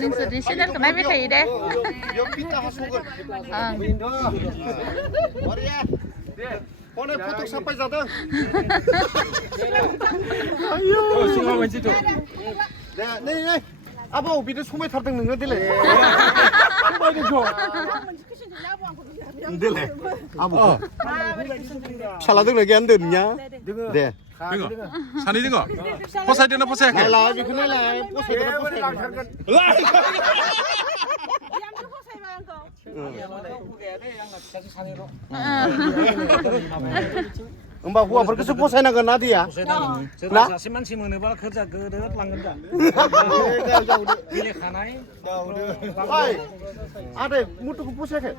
नोंसोरनि चेनेलखौ नायबाय थायो दे 오늘 포토 샷발 자든. 아유. 승아 왠지 또. 네. 아빠 비도 소매 탈등 능어 들래. 소매도 줘. 들래. 아빠. 살라등 여기 안 되냐? 네. 등어. 산이 등어. 포사야 되나 포사야? 알라 비크네 라. 포사야 포사야. Mbak gua berkesempatan posain naga nadi ya. Nah, siman si menebal kerja gedut langgan dah. Pilih kanai. Oi, ada mutu ku posai ke?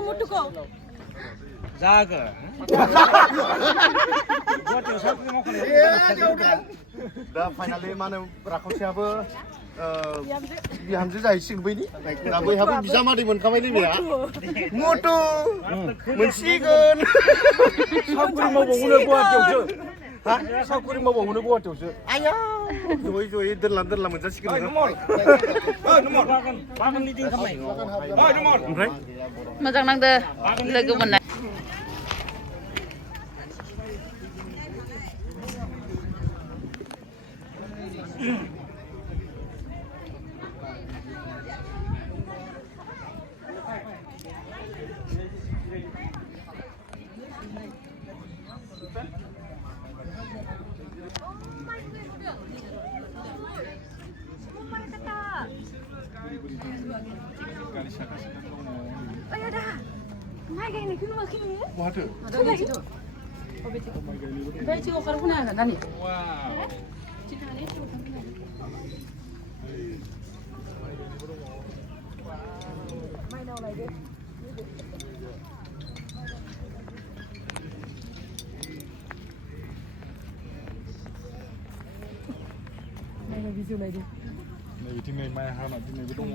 mutu ko Jaga. Gua tuh satu mau kali. Dah finally mana rakau siapa? bihamजो जाहैसिगोन बैनि दा बयहाबो बिजामादै मोनखाबाय नैबेया मटु मोनसिगोन साकुरि मावबावनो गुवाहाटियावसो हा साकुरि मावबावनो गुवाहाटियावसो आया जयै दोनला मोनजासिगोन नमर बागान लिडिं खालामनाय नमर ओमफ्राय मोजां नांदो लोगो मोननाय माइ गायनायखौ नुवाखै नोङो? बहाथो? ओमफ्राय जिउ खारखौनो हागोन नानि? नैथिं नै माइ हाना दिनैबो दङ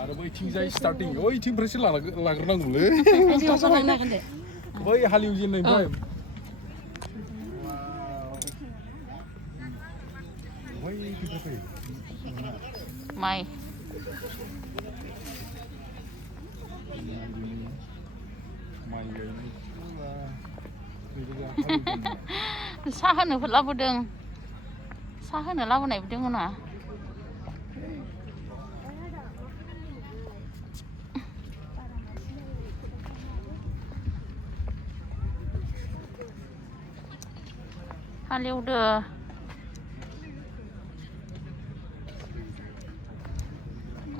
आरो बैथिंजाय स्टार्टिं ओइथिंफ्रायसो लाग्रोनांगौलै बै हालेवजेननायनिफ्राय माइ साहा होनो लाबोदों साहा होनो लाबोनायबो दङ ना हालेवदो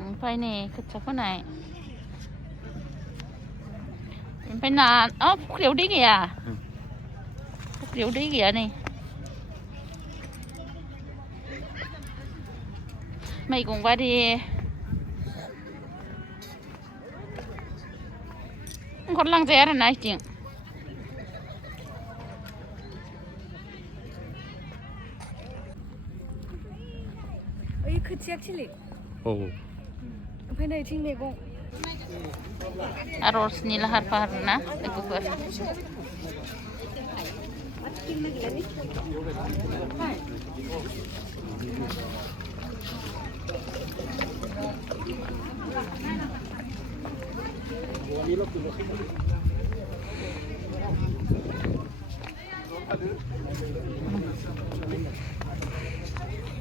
ओमफ्राय नै खोथिया फोनाय ओमफ्राय ना फुख्रियाव दै गैया फुख्रियाव दै गैया नै मैगं बारि ओंखारलांजाया आरोना इथिं खोथिया थिलि औ ओमफ्राय नै इथिं मैगं आर'जनि लाहार फाहार ना लोगोफोर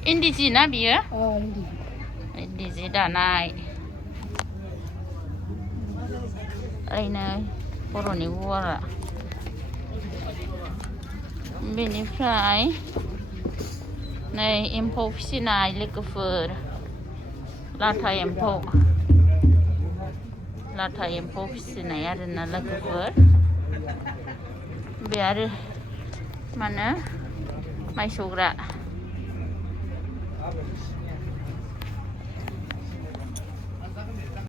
इन्दि जि ना बियो इन्दि जि दानाय ओरैनो बर'नि गुवारा बेनिफ्राय नै एम्फौ फिसिनाय लोगोफोर लाथा एम्फौ फिसिनाय आरोना लोगोफोर बे आरो मा होनो माइ सौग्रा